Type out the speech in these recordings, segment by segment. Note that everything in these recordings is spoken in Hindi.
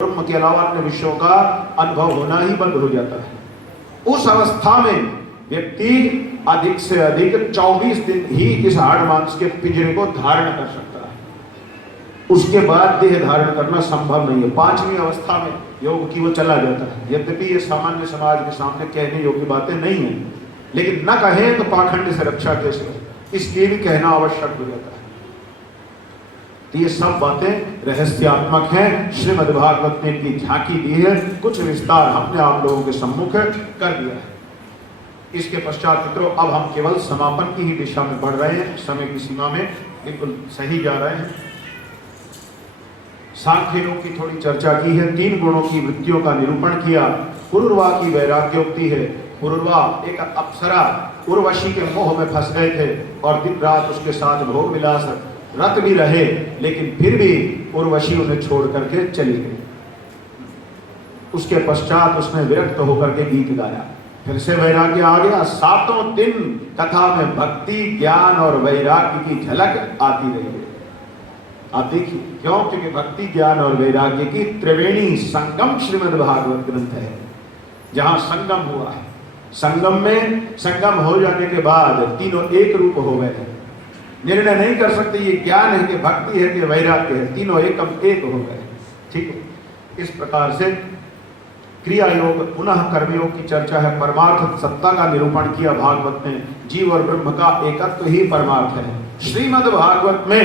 ब्रह्म के अलावा अन्य विषयों का अनुभव होना ही बंद हो जाता है। उस अवस्था में व्यक्ति अधिक से अधिक 24 दिन ही इस हाड़ मांस के पिंजरे को धारण कर सकता है। उसके बाद देह धारण करना संभव नहीं है। 5वीं अवस्था में योग की वो चला जाता है। यद्यपि ये सामान्य समाज के सामने कहने योग्य बातें नहीं है, लेकिन न कहें तो पाखंड से रक्षा कैसे हो, इसलिए भी कहना आवश्यक हो जाता है। तो ये सब बातें रहस्यात्मक हैं। श्रीमद् भागवत ने इनकी झांकी दी है, कुछ विस्तार हमने आप लोगों के सम्मुख कर दिया है। इसके पश्चात मित्रों अब हम केवल समापन की ही दिशा में बढ़ रहे हैं। समय की सीमा में बिल्कुल सही जा रहे हैं। सांख्य योग की थोड़ी चर्चा की है, 3 गुणों की वृत्तियों का निरूपण किया। पुरुरवा की वैराग्योक्ति है। पुरुरवा एक अप्सरा उर्वशी के मोह में फंस गए थे और दिन रात उसके साथ भोग विलास रत भी रहे, लेकिन फिर भी उर्वशी उन्हें छोड़ करके चली गई। उसके पश्चात उसने विरक्त होकर के गीत गाया, फिर से वैराग्य आ गया। 7 दिन कथा में भक्ति ज्ञान और वैराग्य की झलक आती रही है। आप देखिए क्यों, क्योंकि भक्ति ज्ञान और वैराग्य की त्रिवेणी संगम श्रीमद् भागवत ग्रंथ है, जहां संगम हुआ है। संगम में संगम हो जाने के बाद तीनों एक रूप हो गए हैं। निर्णय नहीं कर सकते ये ज्ञान है कि भक्ति है कि वैराग्य है, तीनों एकम एक हो गए। ठीक है, इस प्रकार से क्रिया योग पुनः कर्मयोग की चर्चा है। परमार्थ सत्ता का निरूपण किया भागवत ने। जीव और ब्रह्म का एकत्व ही परमार्थ है। श्रीमद् भागवत में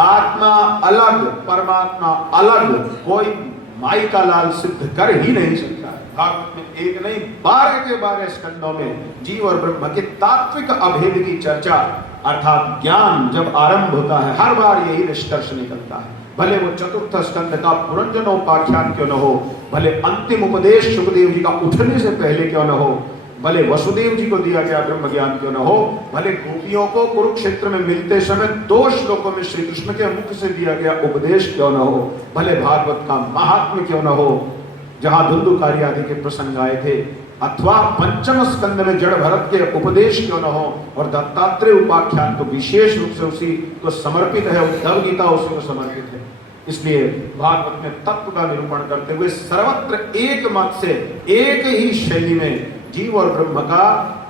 आत्मा अलग परमात्मा अलग कोई माई का लाल सिद्ध कर ही नहीं सकता है। भागवत में एक नहीं 12 के 12 स्कंदों में जीव और ब्रह्म के तात्विक अभेद की चर्चा, अर्थात ज्ञान जब आरंभ होता है हर बार यही निष्कर्ष निकलता है। भले वो चतुर्थ स्कंद का पुरंजनोपाख्यान क्यों न हो, भले अंतिम उपदेश सुखदेव जी का उठने से पहले क्यों न हो, भले वसुदेव जी को दिया गया ब्रह्म ज्ञान क्यों न हो, भले गोपियों को कुरुक्षेत्र में मिलते समय 2 श्लोकों में श्री कृष्ण के मुख से दिया गया उपदेश क्यों न हो, भले भागवत का महात्म्य क्यों न हो जहां धुंधुकारी आदि के प्रसंग आए थे, अथवा 5म स्कंद में जड़ भरत के उपदेश क्यों न हो, और दत्तात्रेय उपाख्यान तो विशेष रूप से उसी को समर्पित है। उद्धव गीता उसी को समर्पित है। इसलिए भागवत में तत्व का निरूपण करते हुए सर्वत्र एक मत से एक ही शैली में जीव और ब्रह्म का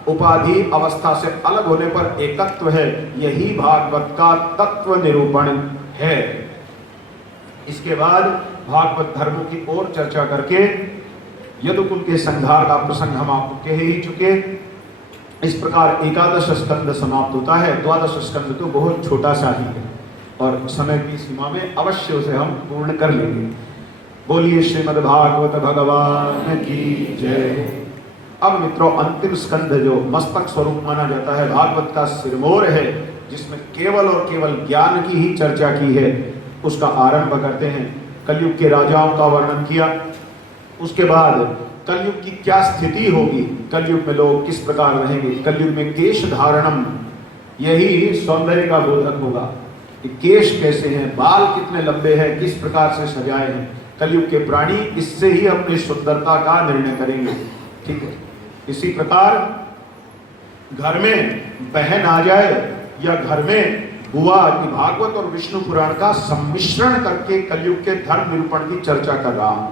उपाधि अवस्था से अलग होने पर एकत्व है, यही भागवत का तत्व निरूपण है। इसके बाद भागवत धर्मों की ओर चर्चा करके यदुकुल के संहार का प्रसंग हम आपको कह ही चुके। इस प्रकार 11 स्कंद समाप्त होता है। 12 स्कंद तो बहुत छोटा सा ही है और समय की सीमा में अवश्य उसे हम पूर्ण कर लेंगे। बोलिए श्रीमद् भागवत भगवान की जय। अब मित्रों अंतिम स्कंद जो मस्तक स्वरूप माना जाता है, भागवत का सिरमौर है, जिसमें केवल और केवल ज्ञान की ही चर्चा की है, उसका आरंभ करते हैं। कलयुग के राजाओं का वर्णन किया, उसके बाद कलयुग की क्या स्थिति होगी, कलयुग में लोग किस प्रकार रहेंगे, कलयुग में केश धारणम यही सौंदर्य का बोधक होगा। केश कैसे हैं, बाल कितने लंबे हैं, किस प्रकार से सजाए हैं, कलयुग के प्राणी इससे ही अपनी सुंदरता का निर्णय करेंगे। ठीक है, इसी प्रकार घर में बहन आ जाए या घर में बुआ की भागवत और विष्णु पुराण का सम्मिश्रण करके कलयुग के धर्म निरूपण की चर्चा कर रहा हूं।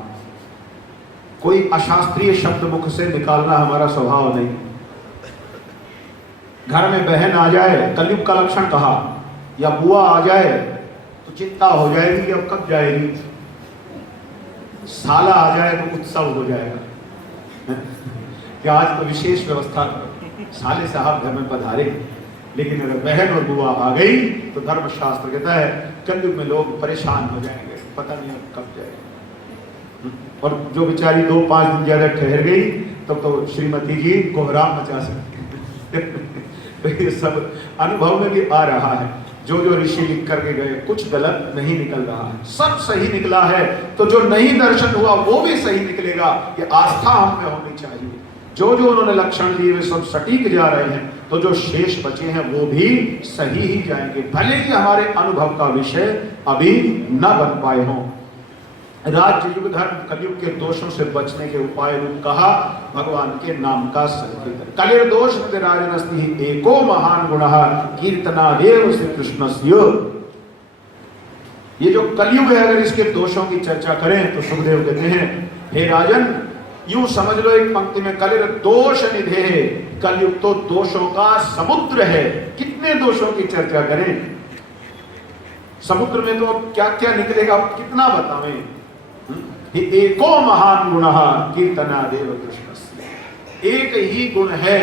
कोई अशास्त्रीय शब्द मुख से निकालना हमारा स्वभाव नहीं। घर में बहन आ जाए कलयुग का लक्षण कहा, या बुआ आ जाए तो चिंता हो जाएगी, अब कब जाएगी। साला आ जाए तो उत्सव हो जाएगा कि आज तो विशेष व्यवस्था साले साहब घर में पधारे। लेकिन अगर बहन और बुआ आ गई तो धर्मशास्त्र कहता है कलयुग में लोग परेशान हो जाएंगे, पता नहीं कब जाएगा। और जो बेचारी 2-5 दिन ज्यादा ठहर गई तब तो श्रीमती जी कोहराम मचा सकती है। ये सब अनुभव में भी आ रहा है। जो जो ऋषि लिख करके गए कुछ गलत नहीं निकल रहा है, सब सही निकला है। तो जो नहीं दर्शन हुआ वो भी सही निकलेगा, ये आस्था हम में होनी चाहिए। जो जो उन्होंने लक्षण लिए वे सब सटीक जा रहे हैं, तो जो शेष बचे हैं वो भी सही ही जाएंगे, भले ही हमारे अनुभव का विषय अभी न बन पाए हों। राज्य युग धर्म कलयुग के दोषों से बचने के उपाय रूप कहा भगवान के नाम का संकीर्तन। कलिर दोष राजनस्ति एको महान गुणः कीर्तनादेव श्री कृष्णस्य। ये जो कलयुग है, अगर इसके दोषों की चर्चा करें तो सुखदेव कहते हैं, हे राजन, यूं समझ लो एक पंक्ति में, कलिर दोष निधे है, कलयुग तो दोषों का समुद्र है। कितने दोषों की चर्चा करें, समुद्र में तो अब क्या क्या निकलेगा, कितना बतावें। एको महान गुण कीर्तनादेव कृष्ण, एक ही गुण है,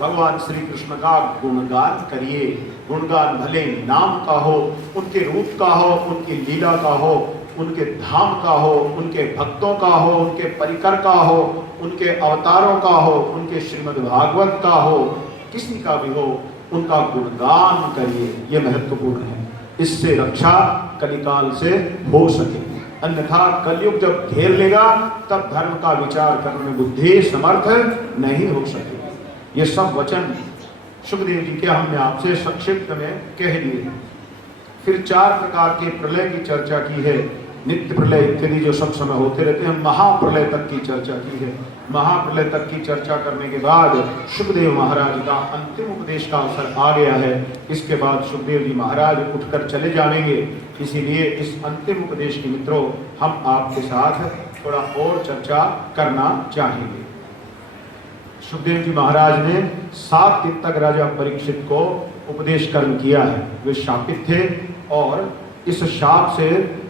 भगवान श्री कृष्ण का गुणगान करिए। गुणगान भले नाम का हो, उनके रूप का हो, उनकी लीला का हो, उनके धाम का हो, उनके भक्तों का हो, उनके परिकर का हो, उनके अवतारों का हो, उनके श्रीमद् भागवत का हो, किसी का भी हो, उनका गुणगान करिए। यह महत्वपूर्ण है, इससे रक्षा कलिकाल से हो सके। अन्यथा कलयुग जब घेर लेगा तब धर्म का विचार करने में बुद्धि समर्थ नहीं हो सकेगी। ये सब वचन सुखदेव जी के हमने आपसे संक्षिप्त में कह दिए। फिर 4 प्रकार के प्रलय की चर्चा की है, नित्य प्रलय इत्यादि जो सब समय होते रहते हैं। महाप्रलय तक की चर्चा की है। महाप्रलय तक की चर्चा करने के बाद सुखदेव महाराज का अंतिम उपदेश का अवसर आ गया है। इसके बाद सुखदेव जी महाराज उठकर चले जाएंगे, इसीलिए इस अंतिम उपदेश के मित्रों हम आपके साथ थोड़ा और चर्चा करना चाहेंगे। सुखदेव जी महाराज ने 7 दिन तक राजा परीक्षित को उपदेश कर्म किया है। वे शापित थे और इस शाप से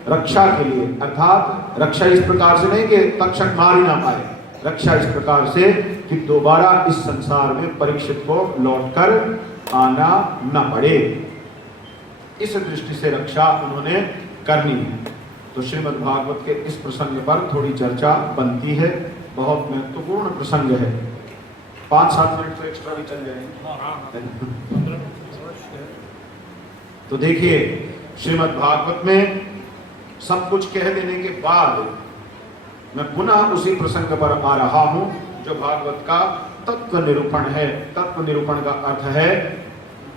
रक्षा के लिए, अर्थात रक्षा इस प्रकार से नहीं कि तक्षक मार ही ना पाए, रक्षा इस प्रकार से कि दोबारा इस संसार में परीक्षित को लौटकर आना न पड़े, इस दृष्टि से रक्षा उन्होंने करनी है। तो श्रीमद् भागवत के इस प्रसंग पर थोड़ी चर्चा बनती है। बहुत महत्वपूर्ण प्रसंग है। 5-7 मिनट तो एक्स्ट्रा भी चल जाएंगे। तो देखिए, श्रीमद् भागवत में सब कुछ कह देने के बाद मैं पुनः उसी प्रसंग पर आ रहा हूं जो भागवत का तत्व निरूपण है। तत्व निरूपण का अर्थ है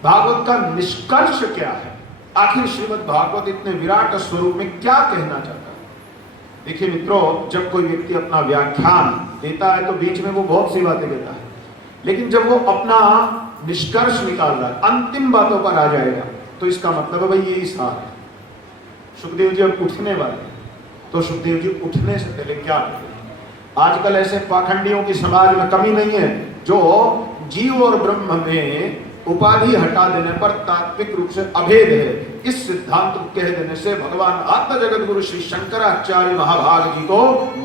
भागवत का निष्कर्ष क्या है, आखिर श्रीमद् भागवत इतने विराट स्वरूप में क्या कहना चाहता है। देखिए मित्रों, जब कोई व्यक्ति अपना व्याख्यान देता है तो बीच में वो बहुत सी बातें देता है, लेकिन जब वो अपना निष्कर्ष निकाल रहा है, अंतिम बातों पर आ जाएगा, तो इसका मतलब है भाई ये सार है। सुखदेव जी अब उठने वाले, तो सुखदेव जी उठने से पहले क्या करें। आजकल ऐसे पाखंडियों की समाज में कमी नहीं है जो जीव और ब्रह्म में उपाधि हटा देने पर तात्विक रूप से अभेद है, इस सिद्धांत को कह देने से भगवान आद्य जगत गुरु श्री शंकराचार्य महाभाग जी को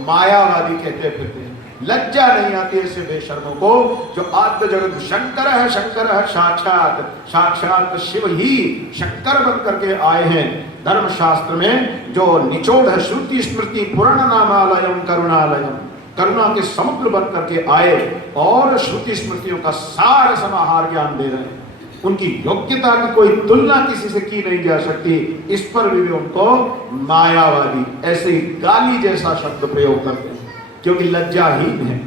मायावादी कहते फिरते हैं। लज्जा नहीं आती ऐसे बेशर्मों को जो आद्य जगत शंकर है, शंकर है, साक्षात शिव ही शंकर बन करके आए हैं। धर्म शास्त्र में जो निचोड़ है, श्रुति स्मृति पुराण नामालयम करुणालयम, करुणा के समुद्र बन करके आए और श्रुति स्मृतियों का सार समाहार ज्ञान दे रहे हैं। उनकी योग्यता की कोई तुलना किसी से की नहीं जा सकती, इस पर भी उनको मायावादी ऐसे ही गाली जैसा शब्द प्रयोग करते हैं, क्योंकि लज्जाहीन है।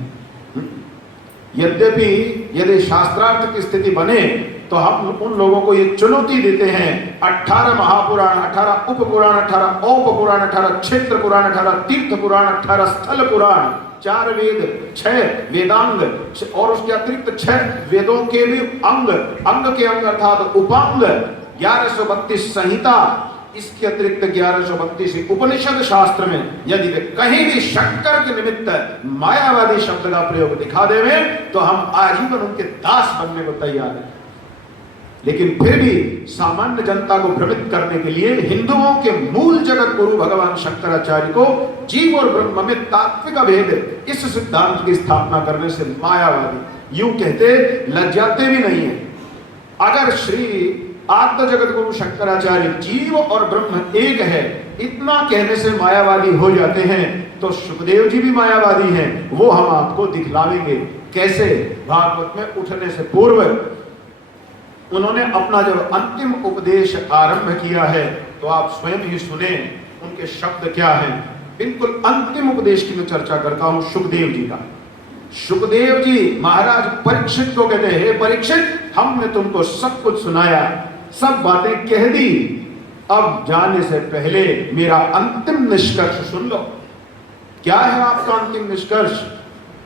यद्यपि यदि शास्त्रार्थ की स्थिति बने तो हम उन लोगों को ये चुनौती देते हैं, 18 महापुराण, 18 उपपुराण, 18 औपपुराण, 18 क्षेत्र पुराण, 18 तीर्थ पुराण, 18 स्थल पुराण, 4 वेद, 6 वेदांग और उसके अतिरिक्त 6 वेदों के भी अंग, अंग के अंग अर्थात उपांग, 1132 संहिता, इसके अतिरिक्त 1132 उपनिषद शास्त्र में यदि वे कहीं भी शंकर के निमित्त मायावादी शब्द का प्रयोग दिखा देवे तो हम आजीवन उनके दास बनने को तैयार हैं। लेकिन फिर भी सामान्य जनता को भ्रमित करने के लिए हिंदुओं के मूल जगत गुरु भगवान शंकराचार्य को जीव और ब्रह्म में तात्विक अभेद, इस सिद्धांत की स्थापना करने से मायावादी यूं कहते लज्जाते भी नहीं है। अगर श्री आद्य जगत गुरु शंकराचार्य जीव और ब्रह्म एक है, इतना कहने से मायावादी हो जाते हैं, तो सुखदेव जी भी मायावादी हैं। वो हम आपको दिखलावेंगे कैसे। भागवत में उठने से पूर्व उन्होंने अपना जब अंतिम उपदेश आरंभ किया है तो आप स्वयं ही सुने उनके शब्द क्या हैं। बिल्कुल अंतिम उपदेश की मैं चर्चा करता हूं सुखदेव जी का। सुखदेव जी महाराज परीक्षित को कहते हैं, हे परीक्षित, हमने तुमको सब कुछ सुनाया, सब बातें कह दी, अब जाने से पहले मेरा अंतिम निष्कर्ष सुन लो। क्या है आपका अंतिम निष्कर्ष?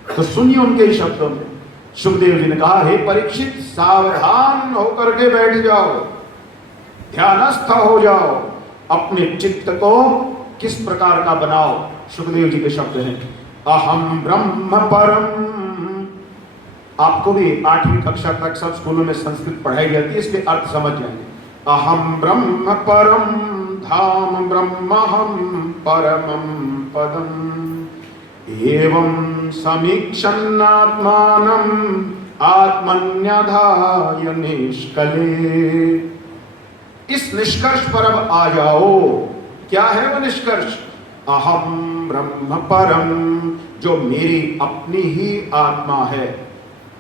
तो सुनिए उनके ही शब्दों में। सुखदेव जी ने कहा, हे परीक्षित, सावधान होकर के बैठ जाओ, ध्यानस्थ हो जाओ, अपने चित्त को किस प्रकार का बनाओ। सुखदेव जी के शब्द हैं, अहम ब्रह्म परम। आपको भी 8वीं कक्षा तक सब स्कूलों में संस्कृत पढ़ाई जाती है, इसके अर्थ समझ जाएंगे। अहम ब्रह्म परम धाम ब्रह्महम परमं पदम एवं समीक्षन्नात्मानं आत्मन्यधाय निष्कले। इस निष्कर्ष पर अब आ जाओ। क्या है वो निष्कर्ष? अहम ब्रह्म परम, जो मेरी अपनी ही आत्मा है,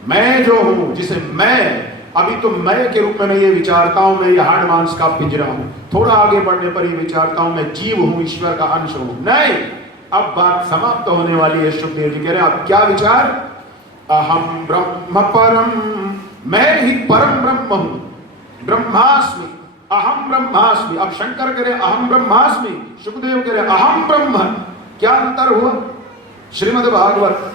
मैं जो हूं, जिसे मैं अभी तो मैं के रूप में मैं ये विचारता हूं, मैं ये हाड़ मांस का पिंजरा हूं। थोड़ा आगे बढ़ने पर ये विचारता हूं मैं जीव हूं, ईश्वर का अंश हूं। नहीं, अब बात समाप्त होने वाली है। सुखदेव जी कह रहे हैं, अब क्या विचार? अहम ब्रह्म परम, मैं ही परम ब्रह्म हूं, ब्रह्मास्मि, अहम ब्रह्मास्मि। अब शंकर कह रहे अहम ब्रह्मास्मि, सुखदेव कह रहे अहम ब्रह्म। क्या अंतर हुआ? श्रीमद् भागवत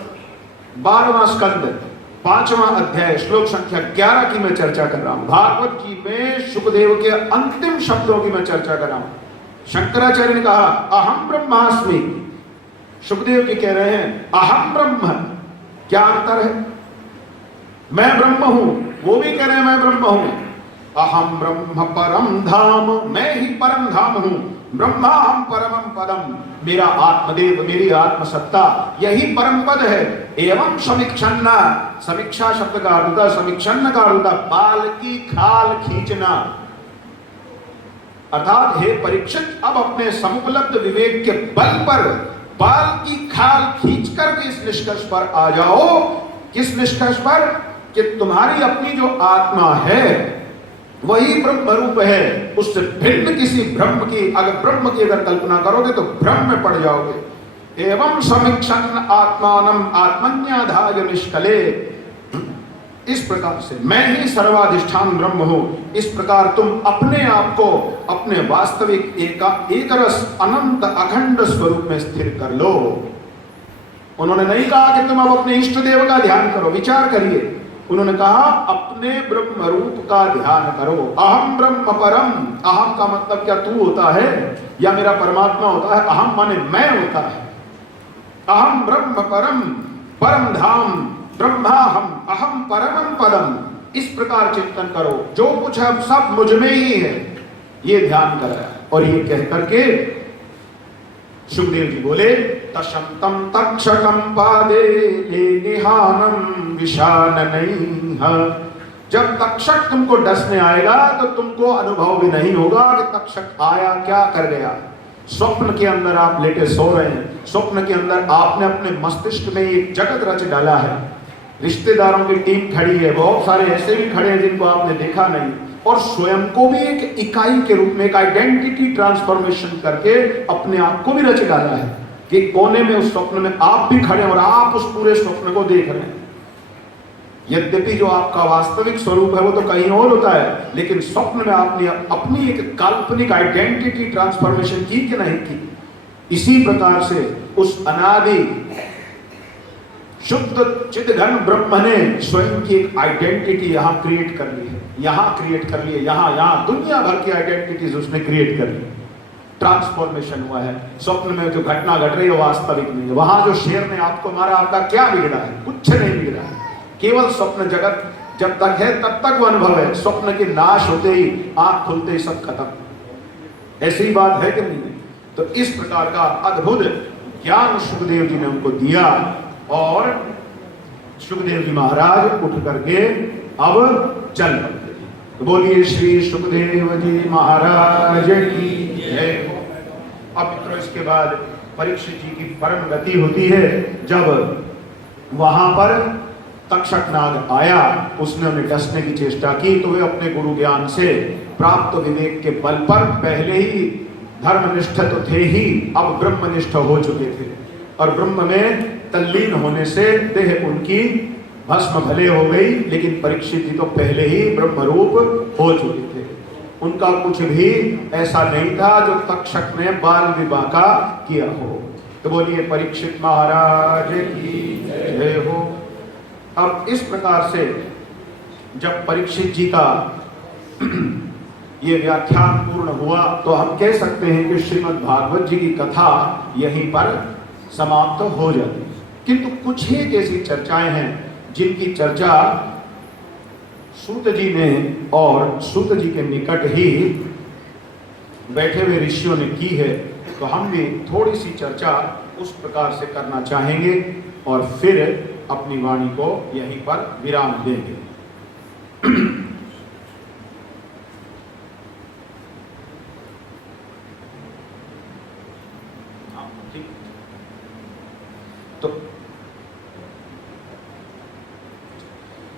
12वां स्कंद 5वां अध्याय श्लोक संख्या 11 की मैं चर्चा कर रहा हूं। भागवत जी में सुखदेव के अंतिम शब्दों की मैं चर्चा कर रहा हूं। शंकराचार्य ने कहा अहम ब्रह्मास्मि, सुखदेव जी कह रहे हैं अहम ब्रह्म। क्या अंतर है? मैं ब्रह्म हूं, वो भी कह रहे हैं मैं ब्रह्म हूं। अहम ब्रह्म परम धाम, मैं ही परम धाम हूं। ब्रह्मा हम परमं पदम, मेरा आत्मदेव, मेरी आत्मसत्ता यही परम पद है। एवं समीक्षन्ना, समीक्षा शब्द का अर्थ होता, समीक्षन्न का अर्थ होता बाल की खाल खींचना। अर्थात हे परीक्षित, अब अपने समुपलब्ध विवेक के बल पर बाल की खाल खींच करके इस निष्कर्ष पर आ जाओ। किस निष्कर्ष पर? कि तुम्हारी अपनी जो आत्मा है वही ब्रह्म रूप है, उससे भिन्न किसी ब्रह्म की, अगर ब्रह्म की अगर कल्पना करोगे तो भ्रम में पड़ जाओगे। एवं समीक्षन् आत्मानं आत्मन्याधाय निष्कले, इस प्रकार से मैं ही सर्वाधिष्ठान ब्रह्म हूं, इस प्रकार तुम अपने आप को अपने वास्तविक एकरस अनंत अखंड स्वरूप में स्थिर कर लो। उन्होंने नहीं कहा कि तुम अब अपने इष्ट देव का ध्यान करो, विचार करिए। उन्होंने कहा अपने ब्रह्म रूप का ध्यान करो। अहम ब्रह्म परम, अहम का मतलब क्या तू होता है या मेरा परमात्मा होता है? अहम माने मैं होता है। अहम ब्रह्म परम, परम धाम ब्रह्माहम, अहम परमं पदम, इस प्रकार चिंतन करो। जो कुछ है सब मुझ में ही है, ये ध्यान कर रहा है। और ये कह करके सुखदेव जी बोले तशंतम तक्षकम पादे ले निहानम विषाननैः। जब तक्षक तुमको डसने आएगा तो तुमको अनुभव भी नहीं होगा कि तक्षक आया क्या कर गया। स्वप्न के अंदर आप लेटे सो रहे हैं, स्वप्न के अंदर आपने अपने मस्तिष्क में एक जगत रच डाला है। रिश्तेदारों की टीम खड़ी है, बहुत सारे ऐसे भी खड़े हैं जिनको आपने देखा नहीं, और स्वयं को भी एक इकाई के रूप में एक आइडेंटिटी ट्रांसफॉर्मेशन करके अपने आप को भी रच डाला है कि कोने में उस स्वप्न में आप भी खड़े और आप उस पूरे स्वप्न को देख रहे हैं। यद्यपि जो आपका वास्तविक स्वरूप है वो तो कहीं और होता है, लेकिन स्वप्न में आपने अपनी एक काल्पनिक आइडेंटिटी ट्रांसफॉर्मेशन की कि नहीं की। इसी प्रकार से उस अनादि शुद्ध चिद्घन ब्रह्म ने स्वयं की एक आइडेंटिटी यहाँ क्रिएट कर ली है, यहाँ क्रिएट कर ली है, यहाँ दुनिया भर की आइडेंटिटीज उसने क्रिएट कर ली। ट्रांसफॉर्मेशन हुआ है। स्वप्न में जो घटना घट रही है वास्तविक नहीं है। वहां जो शेर ने आपको मारा, आपका क्या बिगड़ा है? कुछ नहीं बिगड़ा है। केवल स्वप्न जगत जब तक है तब तक वो अनुभव है। स्वप्न के नाश होते ही, आंख खुलते ही सब खत्म। ऐसी बात है कि नहीं? तो इस प्रकार का अद्भुत ज्ञान सुखदेव जी ने उनको दिया और सुखदेव जी महाराज उठ करके अब चल पड़े। तो बोलिए श्री सुखदेव जी महाराज की जय। अब मित्रों इसके बाद परीक्षित जी की परम गति होती है। जब वहां पर तक्षक नाग आया, उसने उन्हें डसने की चेष्टा की, तो वे अपने गुरु ज्ञान से प्राप्त विवेक के बल पर पहले ही धर्मनिष्ठ तो थे ही, अब ब्रह्मनिष्ठ हो चुके थे। और ब्रह्म में तल्लीन होने से देह उनकी भस्म भले हो गई, लेकिन परीक्षित जी तो पहले ही ब्रह्म रूप हो चुके थे। उनका कुछ भी ऐसा नहीं था जो तक्षक ने बाल विवाह का किया हो। तो बोलिए परीक्षित महाराज की जय हो। अब इस प्रकार से जब परीक्षित जी का ये व्याख्यान पूर्ण हुआ तो हम कह सकते हैं कि श्रीमद् भागवत जी की कथा यहीं पर समाप्त हो जाती है। किंतु कुछ एक ऐसी चर्चाएं हैं जिनकी चर्चा सूत जी ने और सूत जी के निकट ही बैठे हुए ऋषियों ने की है, तो हम भी थोड़ी सी चर्चा उस प्रकार से करना चाहेंगे और फिर अपनी वाणी को यहीं पर विराम देंगे।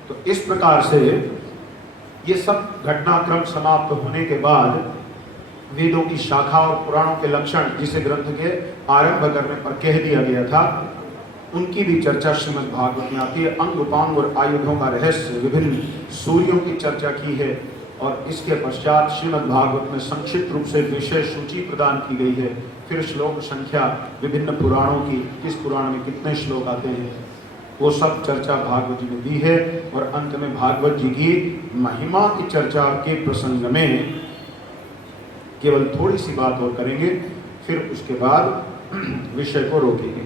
तो इस प्रकार से ये सब घटनाक्रम समाप्त होने के बाद वेदों की शाखा और पुराणों के लक्षण जिसे ग्रंथ के आरंभ करने पर कह दिया गया था, उनकी भी चर्चा श्रीमद् भागवत में आती है। अंग उपांग और आयुधों का रहस्य, विभिन्न सूर्यों की चर्चा की है और इसके पश्चात श्रीमद् भागवत में संक्षिप्त रूप से विषय सूची प्रदान की गई है। फिर श्लोक संख्या विभिन्न पुराणों की, किस पुराण में कितने श्लोक आते हैं, वो सब चर्चा भागवत जी ने दी है। और अंत में भागवत जी की महिमा की चर्चा के प्रसंग में केवल थोड़ी सी बात और करेंगे, फिर उसके बाद विषय को रोकेंगे।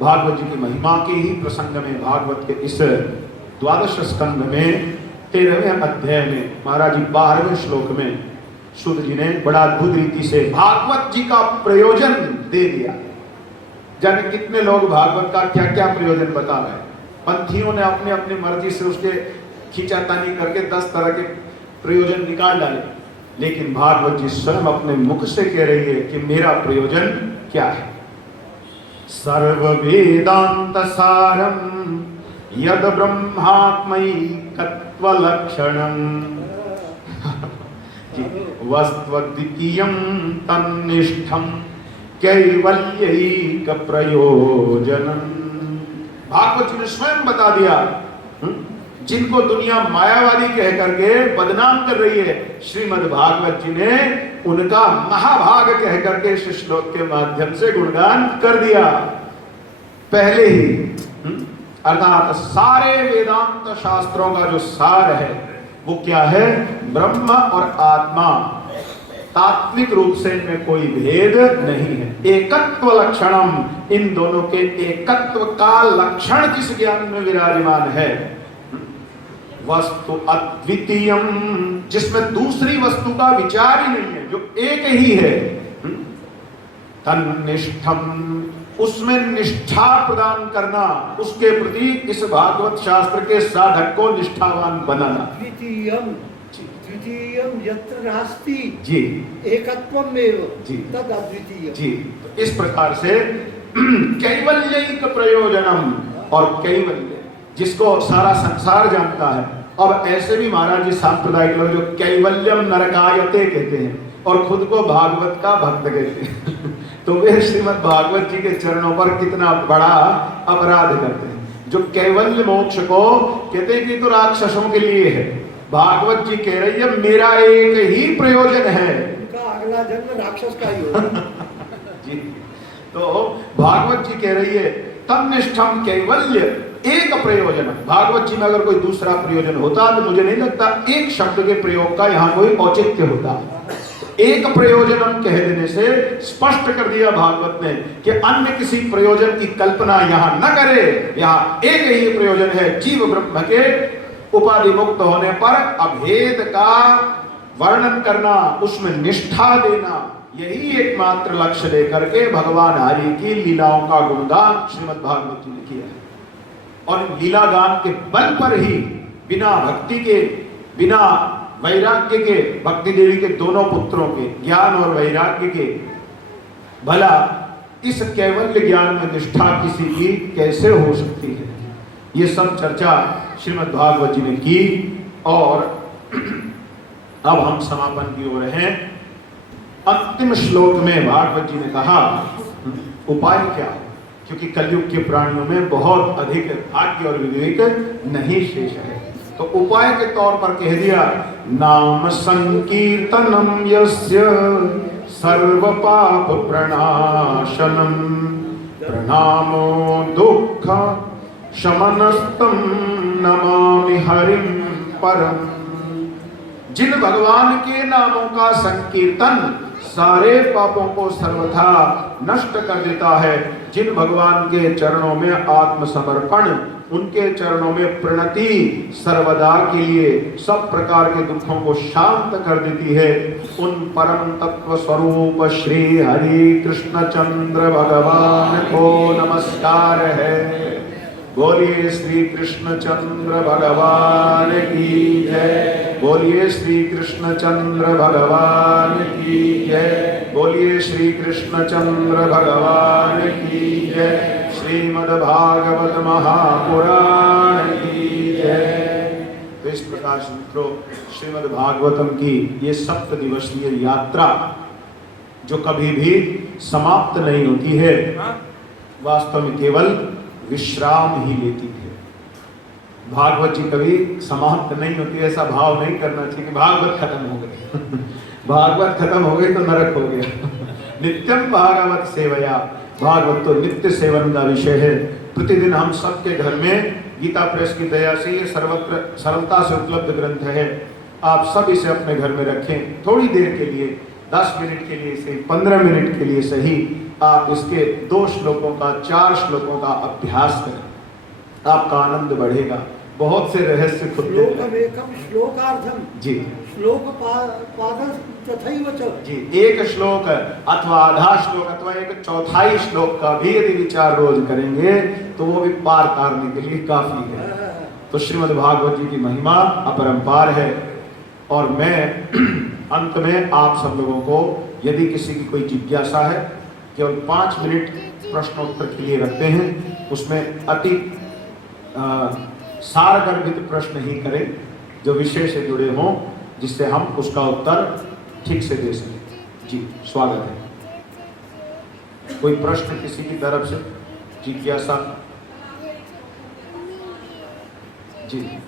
भागवत जी की महिमा के ही प्रसंग में भागवत के इस द्वादश स्कंध में 13वें अध्याय में महाराज जी 12वें श्लोक में सूत जी ने बड़ा अद्भुत रीति से भागवत जी का प्रयोजन दे दिया। जाने कितने लोग भागवत का क्या क्या प्रयोजन बता रहे हैं। पंथियों ने अपनी अपनी मर्जी से उसके खींचातानी करके 10 तरह के प्रयोजन निकाल डाले, लेकिन भागवत जी स्वयं अपने मुख से कह रही है कि मेरा प्रयोजन क्या है। सर्व वेदांत सारम यद ब्रह्मात्मैकत्व लक्षणम वस्त्वद्वितीयं तन्निष्ठं कैवल्यैक प्रयोजनम। भागवत जी ने स्वयं बता दिया, जिनको दुनिया मायावादी कह करके बदनाम कर रही है, श्रीमद् भागवत जी ने उनका महाभाग कह करके इस श्लोक के माध्यम से गुणगान कर दिया पहले ही। अर्थात सारे वेदांत शास्त्रों का जो सार है वो क्या है, ब्रह्म और आत्मा तात्विक रूप से इनमें कोई भेद नहीं है। एकत्व लक्षणम, इन दोनों के एकत्व का लक्षण किस ज्ञान में विराजमान है। वस्तु अद्वितीयम, जिसमें दूसरी वस्तु का विचार ही नहीं है, जो एक ही है। तन्निष्ठम, उसमें निष्ठा प्रदान करना, उसके प्रति इस भागवत शास्त्र के साधक को निष्ठावान बनाना। द्वितीयम यत्र नास्ति जी एकत्वमेव जी तद अद्वितीय जी। तो इस प्रकार से कैवल्यैक प्रयोजनम, और कैवल्य जिसको सारा संसार जानता है। अब ऐसे भी महाराज जी सांप्रदायिक लोग जो कैवल्यम नरकायते कहते हैं और खुद को भागवत का भक्त कहते हैं तो वे श्रीमद् भागवत जी के चरणों पर कितना बड़ा अपराध करते हैं। जो कैवल्य मोक्ष को कहते हैं कि तो राक्षसों के लिए है, भागवत जी कह रही है मेरा एक ही प्रयोजन है। उनका अगला जन्म राक्षस का ही होगा जी। तो भागवत जी कह रही है तन्निष्ठम कैवल्य, एक प्रयोजन। भागवत जी में अगर कोई दूसरा प्रयोजन होता तो मुझे नहीं लगता एक शब्द के प्रयोग का यहाँ कोई औचित्य होता। एक प्रयोजन कह देने से स्पष्ट कर दिया भागवत ने कि अन्य किसी प्रयोजन की कल्पना यहाँ न करे। यहाँ एक ही प्रयोजन है, जीव ब्रह्म के उपाधि मुक्त होने पर अभेद का वर्णन करना, उसमें निष्ठा देना, यही एकमात्र लक्ष्य लेकर के भगवान हरि की लीलाओं का गुणगान श्रीमद् भागवत जी ने किया है। और लीला गान के बल पर ही, बिना भक्ति के, बिना वैराग्य के, भक्ति देवी के दोनों पुत्रों के ज्ञान और वैराग्य के, भला इस कैवल्य ज्ञान में निष्ठा किसी की कैसे हो सकती है। ये सब चर्चा श्रीमद् भागवत जी ने की। और अब हम समापन की ओर हैं। अंतिम श्लोक में भागवत जी ने कहा उपाय क्या हो, क्योंकि कलयुग के प्राणियों में बहुत अधिक भाग्य और विवेक नहीं शेष है। तो उपाय के तौर पर कह दिया, नाम संकीर्तनम यस्य सर्व पाप प्रणाशनम प्रणामो दुख शमनस्तम नमामि हरिम परम। जिन भगवान के नामों का संकीर्तन सारे पापों को सर्वथा नष्ट कर देता है, जिन भगवान के चरणों में आत्मसमर्पण, उनके चरणों में प्रणति सर्वदा के लिए सब प्रकार के दुखों को शांत कर देती है, उन परम तत्व स्वरूप श्री हरि कृष्ण चंद्र भगवान को नमस्कार है। बोलिए श्री कृष्ण चंद्र भगवान की जय, बोलिए श्री कृष्ण चंद्र भगवान की जय, बोलिए श्री कृष्ण चंद्र भगवान की जय, श्रीमद् भागवत महापुराण की जय। तो इस प्रकार से मित्रों, श्रीमद् भागवतम की ये 7 दिवसीय यात्रा जो कभी भी समाप्त नहीं होती है, वास्तव में केवल विश्राम ही लेती है। भागवत जी कभी समाप्त नहीं होती, ऐसा भाव नहीं करना चाहिए कि भागवत खत्म हो गए भागवत खत्म हो गई तो नरक हो गया नित्यम भागवत सेवया, भागवत तो नित्य सेवन का विषय है। प्रतिदिन हम सबके घर में गीता प्रेस की दया से ये सर्वत्र सरलता से उपलब्ध ग्रंथ है। आप सब इसे अपने घर में रखें, थोड़ी देर के लिए, 10 मिनट के लिए सही, 15 मिनट के लिए सही, आप इसके 2 श्लोकों का, 4 श्लोकों का अभ्यास करें, आपका आनंद बढ़ेगा। बहुत से रहस्य खुलते श्लोकमेकं श्लोकार्थम जी, श्लोक पादं तथैव च जी, एक श्लोक अथवा आधा श्लोक अथवा एक चौथाई श्लोक का भी यदि विचार रोज करेंगे तो वो भी पार तारने के लिए काफी है। तो श्रीमद् भागवत जी की महिमा अपरंपार है। और मैं अंत में आप सब लोगों को, यदि किसी की कोई जिज्ञासा है, केवल 5 मिनट प्रश्नोत्तर के लिए रखते हैं, उसमें अति सारगर्भित प्रश्न ही करें जो विषय से जुड़े हों, जिससे हम उसका उत्तर ठीक से दे सकें। जी, स्वागत है। कोई प्रश्न किसी की तरफ से, जिज्ञासा? जी जी।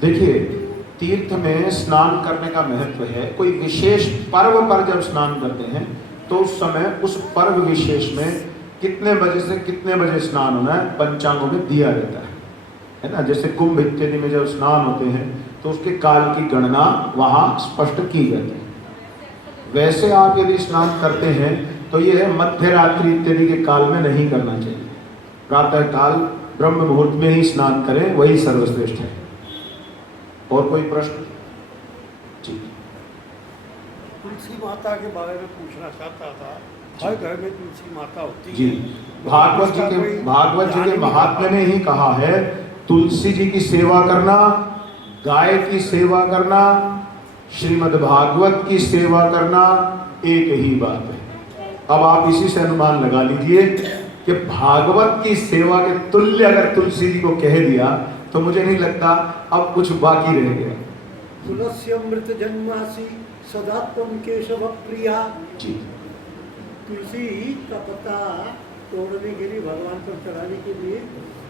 देखिए, तीर्थ में स्नान करने का महत्व है। कोई विशेष पर्व पर जब स्नान करते हैं तो उस समय उस पर्व विशेष में कितने बजे से कितने बजे स्नान होना है, पंचांगों में दिया रहता है ना। जैसे कुंभ इत्यादि में जब स्नान होते हैं तो उसके काल की गणना वहाँ स्पष्ट की जाती है। वैसे आप यदि स्नान करते हैं तो यह मध्य रात्रि इत्यादि के काल में नहीं करना चाहिए। प्रातः काल ब्रह्म मुहूर्त में ही स्नान करें, वही सर्वश्रेष्ठ है। और कोई प्रश्न? जी। तुलसी माता के बारे में पूछना चाहता था। हर घर में तुलसी माता होती है जी, भागवत जी के महात्म्य में ही कहा है, तुलसी जी की सेवा करना, गाय की सेवा करना, श्रीमद् भागवत की सेवा करना एक ही बात है। अब आप इसी से अनुमान लगा लीजिए कि भागवत की सेवा के तुल्य अगर तुलसी जी को कह दिया तो मुझे नहीं लगता अब कुछ बाकी रह गया। तुलसी अमृत जन्मासी सदा त्वं केशव प्रिया। जी। तुलसी का पत्ता तोड़ने के लिए, भगवान को चढ़ाने के लिए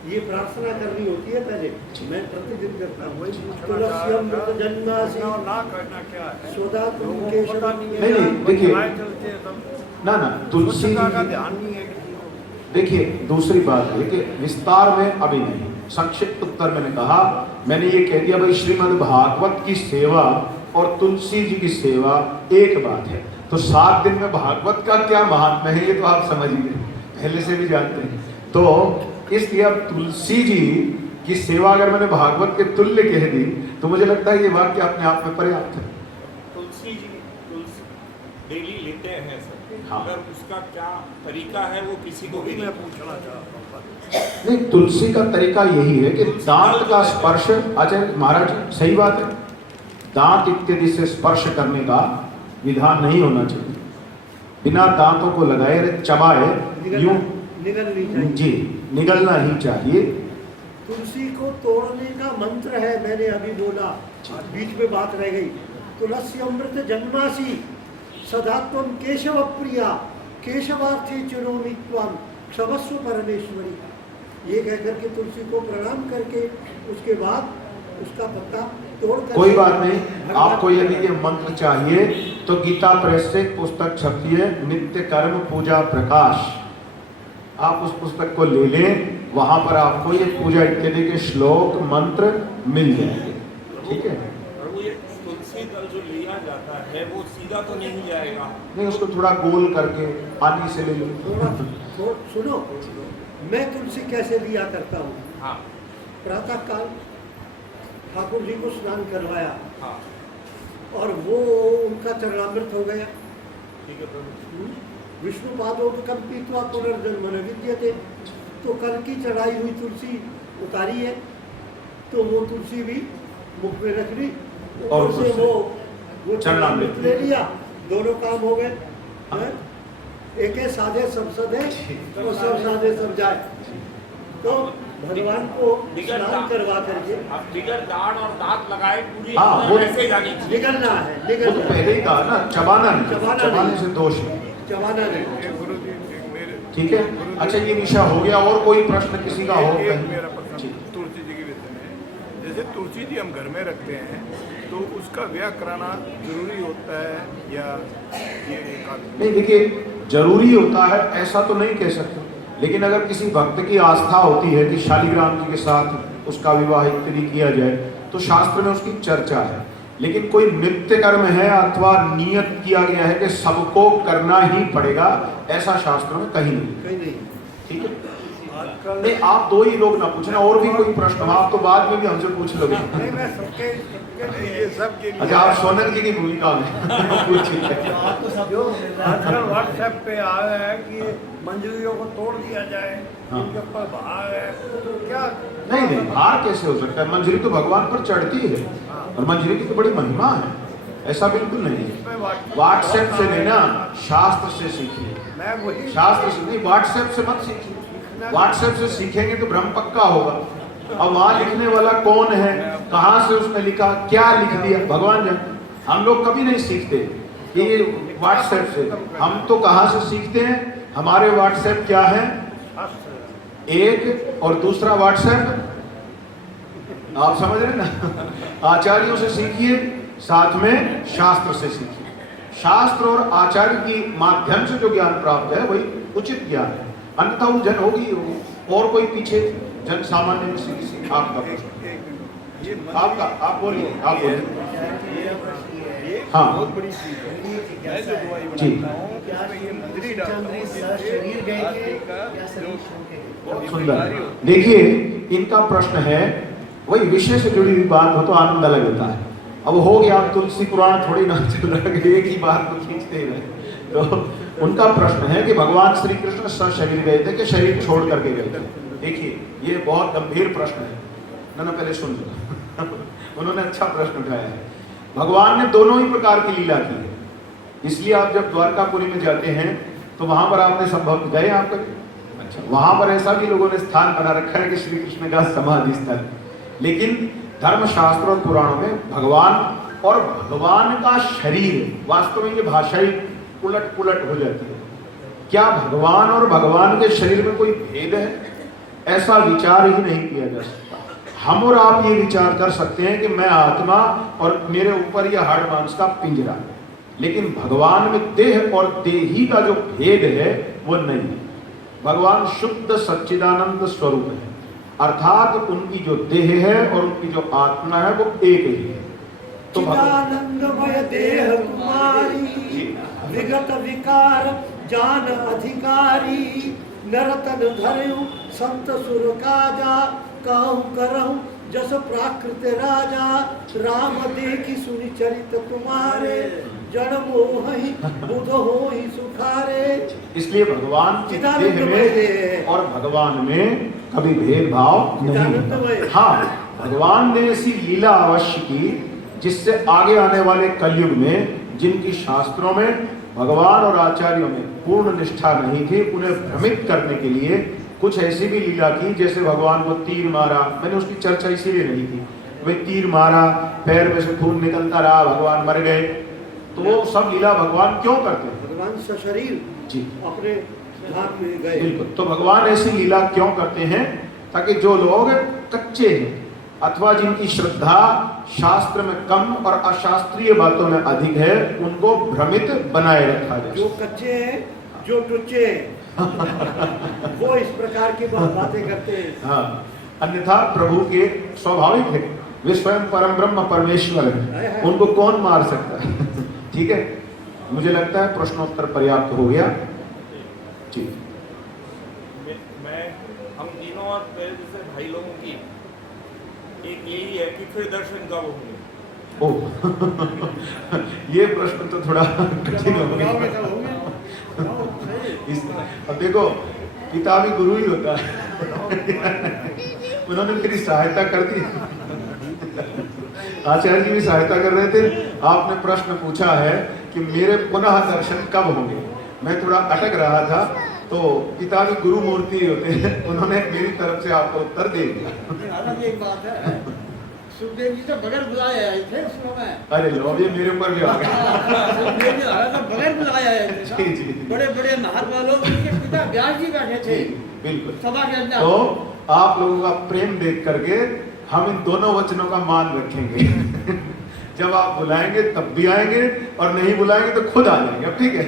ये प्रार्थना करनी होती है पहले। मैं प्रतिदिन करता हूँ। तुलसी अमृत जन्मासी ना करना क्या है, सदा त्वं केशव। नहीं, देखिए ना, तुलसी का ध्यान नहीं है। देखिए, दूसरी बात है कि विस्तार में अभी नहीं, संक्षिप्त उत्तर मैंने कहा, मैंने ये कह दिया भाई श्रीमद् भागवत की सेवा और तुलसी जी की सेवा एक बात है। तो 7 दिन में भागवत का क्या महात्म्य है ये तो आप समझ ही पहले से भी जानते हैं। तो इसलिए अब तुलसी जी की सेवा अगर मैंने भागवत के तुल्य कह दी तो मुझे लगता है ये वाक्य अपने आप में पर्याप्त है। तुलसी डेली लेते हैं सर, हाँ। अगर उसका क्या तरीका है वो किसी को भी नहीं पूछना चाहता। नहीं, तुलसी का तरीका यही है कि दांत का स्पर्श, आचार्य महाराज सही बात है, दांत इत्यादि से स्पर्श करने का विधान नहीं होना चाहिए। बिना दांतों को लगाए चबाए यूं निगलनी चाहिए। जी, निगलना ही चाहिए। तुलसी को तोड़ने का मंत्र है, मैंने अभी बोला, बीच में बात रह गई। तुलसी अमृत जन्मासी सदा त्वं केशव प्रिया, केशवार्थी चिरोमि त्वं क्षमस्व परमेश्वरी। ये कहकर के तुलसी को प्रणाम करके उसके बाद उसका पत्ता तोड़कर, कोई बात नहीं, आपको यदि ये मंत्र चाहिए तो गीता प्रेस से पुस्तक छपती है, नित्य कर्म पूजा प्रकाश, आप उस पुस्तक को ले लें, वहां पर आपको ये पूजा इत्यादि के श्लोक मंत्र मिल जाएंगे। ठीक है, प्रभु ये तुलसी दल जो लिया जाता है वो सीधा तो नहीं जाएगा? नहीं, उसको थोड़ा गोल करके पानी से ले लो। सुनो, मैं तुलसी कैसे लिया करता हूँ। हाँ प्रातः काल ठाकुर जी को स्नान करवाया हाँ और वो उनका चरणामृत हो गया। ठीक है प्रभु। विष्णु पादोदकम पीत्वा पुनर्जन्म न विद्यते। तो कल की चढ़ाई हुई तुलसी उतारी है, तो वो तुलसी भी मुख में रख ली, और ऊपर से वो चरणामृत ले लिया, दोनों काम हो गए। हैं? एक है साधे सब सधे और सब साधे सब जाए। तो भगवान को स्नान करवा करके आप बिगड़ दाढ़ और दांत लगाए पूरी हाँ, वो ऐसे जानी चाहिए। निगलना है, वो तो निगलना पहले ही कहा ना, चबाना नहीं, चबाना चबाने नहीं। से दोष है। चबाना नहीं। ठीक है, अच्छा ये विषय हो गया। और कोई प्रश्न किसी का हो? एक मेरा प्रश्न तुलसी जी के विषय में, जैसे तुलसी जी हम घर में रखते हैं तो उसका व्याह कराना जरूरी होता है या ये नहीं, देखिए जरूरी होता है ऐसा तो नहीं कह सकते, लेकिन अगर किसी भक्त की आस्था होती है कि शालिग्राम जी के साथ उसका विवाह इत्यादि किया जाए तो शास्त्र में उसकी चर्चा है। लेकिन कोई नित्य कर्म है अथवा नियत किया गया है कि सबको करना ही पड़ेगा, ऐसा शास्त्रों में कहीं नहीं। ठीक है, नहीं आप दो ही लोग ना पूछना, और भी कोई प्रश्न हो आप तो बाद में भी हमसे पूछ लोगे। नहीं, मैं सबके ये सब के लिए अच्छा, आप सोनल जी की भूमिका में पूछिए। आजकल व्हाट्सएप पे आ रहा है कि मंजूरियों को तोड़ दिया जाए, हाँ। इनके ऊपर भार है, तो क्या? नहीं नहीं, भार कैसे हो सकता है? मंजरी तो भगवान पर चढ़ती है और मंजरी की तो बड़ी महिमा है, ऐसा बिल्कुल नहीं है। व्हाट्सएप से लेना, शास्त्र से सीखिए। मैं वही शास्त्र से नहीं, व्हाट्सएप से मत सीखिए। व्हाट्सएप से सीखेंगे तो भ्रम पक्का होगा। अब वहां लिखने वाला कौन है, कहां से उसने लिखा, क्या लिख दिया, भगवान जाने। हम लोग कभी नहीं सीखते ये व्हाट्सएप से। हम तो कहां से सीखते हैं? हमारे व्हाट्सएप क्या है, एक, और दूसरा व्हाट्सएप आप समझ रहे ना, आचार्यों से सीखिए, साथ में शास्त्र से सीखिए। शास्त्र और आचार्य के माध्यम से जो ज्ञान प्राप्त है वही उचित ज्ञान है, अन्यथा उलझन होगी ही होगी। और कोई पीछे जन सामान्य में से किसी आपका प्रश्न, आपका, आप बोलिए, आप बोलिए। हाँ बहुत बड़ी चीज है। मैं जो दवाई जी। बनाता हूँ उसमें ये मंजरी डालता हूँ, शरीर गए थे का या जो शरीर छोड़ के? बहुत सुंदर। देखिए इनका प्रश्न है, वही विषय से जुड़ी हुई बात हो तो आनंद अलग होता है। अब हो गया, आप तुलसी पुराण थोड़ी ना चल रहा है, एक ही बात को खींचते ही रहे। तो उनका प्रश्न है कि भगवान श्री कृष्ण सशरीर गए थे कि शरीर छोड़ करके गए थे? देखिए ये बहुत गंभीर प्रश्न है ना, पहले सुन लो। उन्होंने अच्छा प्रश्न उठाया है। भगवान ने दोनों ही प्रकार की लीला की है, इसलिए आप जब द्वारकापुरी में जाते हैं तो वहां पर आपने संभव गए आप कभी? अच्छा, वहां पर ऐसा भी लोगों ने स्थान बना रखा है कि श्री कृष्ण का समाधि स्थल। लेकिन धर्मशास्त्र और पुराणों में भगवान और भगवान का शरीर, वास्तव में ये भाषा ही उलट पुलट हो जाती है। क्या भगवान और भगवान के शरीर में कोई भेद है? ऐसा विचार ही नहीं किया जा सकता। हम और आप ये विचार कर सकते हैं कि मैं आत्मा और मेरे ऊपर यह हाड़ मांस का पिंजरा, लेकिन भगवान में देह और देही का जो भेद है वो नहीं है। भगवान शुद्ध सच्चिदानंद स्वरूप है, अर्थात उनकी जो देह है और उनकी जो आत्मा है वो एक ही है। तो चिदानंदमय देह कुमारी, विगत विकार जान अधिकारी, नरतन धरऊ संत सुर काजा, कहूँ करहूँ जस प्राकृत राजा, राम देखी सुनि चरित तुम्हारे, जड़ मोहि बुध होहि सुखारे। इसलिए भगवान की देह में और भगवान में कभी भेदभाव नहीं। हाँ, भगवान ने ऐसी लीला अवश्य की जिससे आगे आने वाले कलयुग में जिनकी शास्त्रों में भगवान और आचार्यों में पूर्ण निष्ठा नहीं थी, उन्हें भ्रमित करने के लिए कुछ ऐसी भी लीला की, जैसे भगवान को तीर मारा। मैंने उसकी चर्चा इसीलिए नहीं की, वे तीर मारा, पैर में से खून निकलता रहा, भगवान मर गए। तो वो सब लीला भगवान क्यों करते हैं? भगवान सशरीर जी अपने धाम में गए। बिल्कुल, तो भगवान ऐसी लीला क्यों करते हैं? ताकि जो लोग कच्चे हैं अथवा जिनकी श्रद्धा शास्त्र में कम और अशास्त्रीय बातों में अधिक है, उनको भ्रमित बनाए रखा जाए। जो कच्चे हैं, जो टुच्चे हैं, वो इस प्रकार की बातें करते हैं। हाँ, अन्यथा प्रभु के स्वाभाविक है, वे स्वयं परम ब्रह्म परमेश्वर है, उनको कौन मार सकता है। ठीक है, मुझे लगता है प्रश्नोत्तर पर्याप्त हो गया। ठीक, मैं हम तीनों और मेरे जैसे भाई लोगों की एक यही है कि फिर दर्शन कब होंगे। ओ ये प्रश्न तो थोड़ा कठिन हो गया। अब देखो, पिता भी गुरु ही होता है। उन्होंने मेरी सहायता कर दी। आचार्य जी भी सहायता कर रहे थे। आपने प्रश्न पूछा है कि मेरे पुनः दर्शन कब होंगे, मैं थोड़ा अटक रहा था, तो पिता भी गुरु मूर्ति होते हैं, उन्होंने मेरी तरफ से आपको उत्तर दे दिया। एक बात है, सुखदेव जी तो बगैर बुलाए आए थे उस समय। अरे लो, ये मेरे ऊपर भी आ गया। सुखदेव जी तो बगैर बुलाए आए थे। जी, जी। बड़े बड़े महात्मा लोग, उनके पिता व्यास जी बैठे थे बिल्कुल। सभा के अंदर। तो आप लोगों का प्रेम देख करके हम इन दोनों वचनों का मान रखेंगे। जब आप बुलाएंगे तब भी आएंगे, और नहीं बुलाएंगे तो खुद आ जाएंगे। अब ठीक है,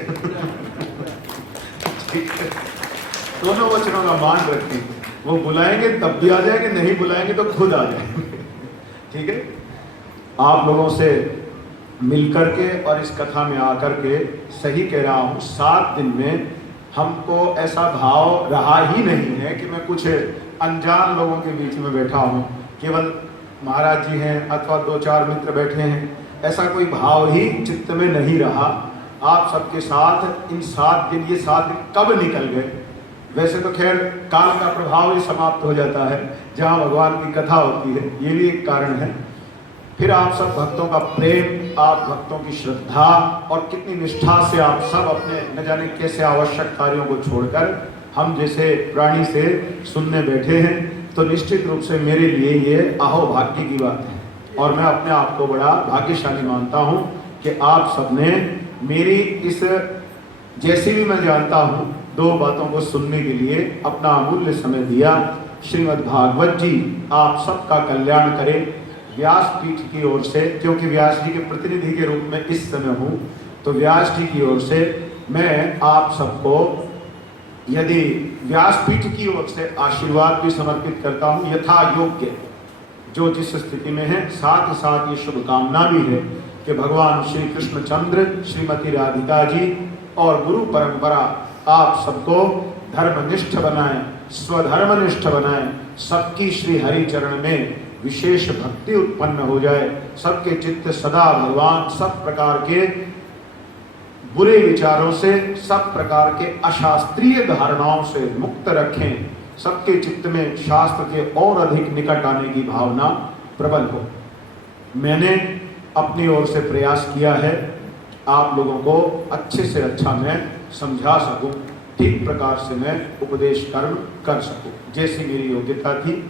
ठीक है, दोनों वचनों का मान रखेंगे। वो बुलाएंगे तब भी आ जाएंगे, नहीं बुलाएंगे तो खुद आ जाएंगे। ठीक है, आप लोगों से मिलकर के और इस कथा में आकर के सही कह रहा हूँ, 7 दिन में हमको ऐसा भाव रहा ही नहीं है कि मैं कुछ अनजान लोगों के बीच में बैठा हूँ, केवल महाराज जी हैं अथवा 2-4 मित्र बैठे हैं, ऐसा कोई भाव ही चित्त में नहीं रहा। आप सबके साथ इन 7 दिन, ये 7 दिन कब निकल गए। वैसे तो खैर काल का प्रभाव ही समाप्त हो जाता है जहाँ भगवान की कथा होती है, ये भी एक कारण है। फिर आप सब भक्तों का प्रेम, आप भक्तों की श्रद्धा और कितनी निष्ठा से आप सब अपने न जाने कैसे आवश्यक कार्यों को छोड़कर हम जैसे प्राणी से सुनने बैठे हैं, तो निश्चित रूप से मेरे लिए ये अहोभाग्य की बात है। और मैं अपने आप को बड़ा भाग्यशाली मानता हूँ कि आप सबने मेरी इस, जैसे भी मैं जानता हूँ, 2 बातों को सुनने के लिए अपना अमूल्य समय दिया। श्रीमद् भागवत जी आप सबका कल्याण करें। व्यास पीठ की ओर से, क्योंकि व्यास जी के प्रतिनिधि के रूप में इस समय हूँ, तो व्यास जी की ओर से मैं आप सबको यदि व्यासपीठ की ओर से आशीर्वाद भी समर्पित करता हूँ यथा योग्य, जो जिस स्थिति में है। साथ ही साथ ये शुभकामना भी है कि भगवान श्री कृष्णचंद्र, श्रीमती राधिका जी और गुरु परंपरा आप सबको धर्मनिष्ठ बनाए, स्वधर्मनिष्ठ बनाए, सबकी श्री हरि चरण में विशेष भक्ति उत्पन्न हो जाए, सबके चित्त सदा भगवान सब प्रकार के बुरे विचारों से, सब प्रकार के अशास्त्रीय धारणाओं से मुक्त रखें, सबके चित्त में शास्त्र के और अधिक निकट आने की भावना प्रबल हो। मैंने अपनी ओर से प्रयास किया है आप लोगों को अच्छे से अच्छा मैं समझा सकूं, ठीक प्रकार से मैं उपदेश कर्म कर सकूं, जैसी मेरी योग्यता थी।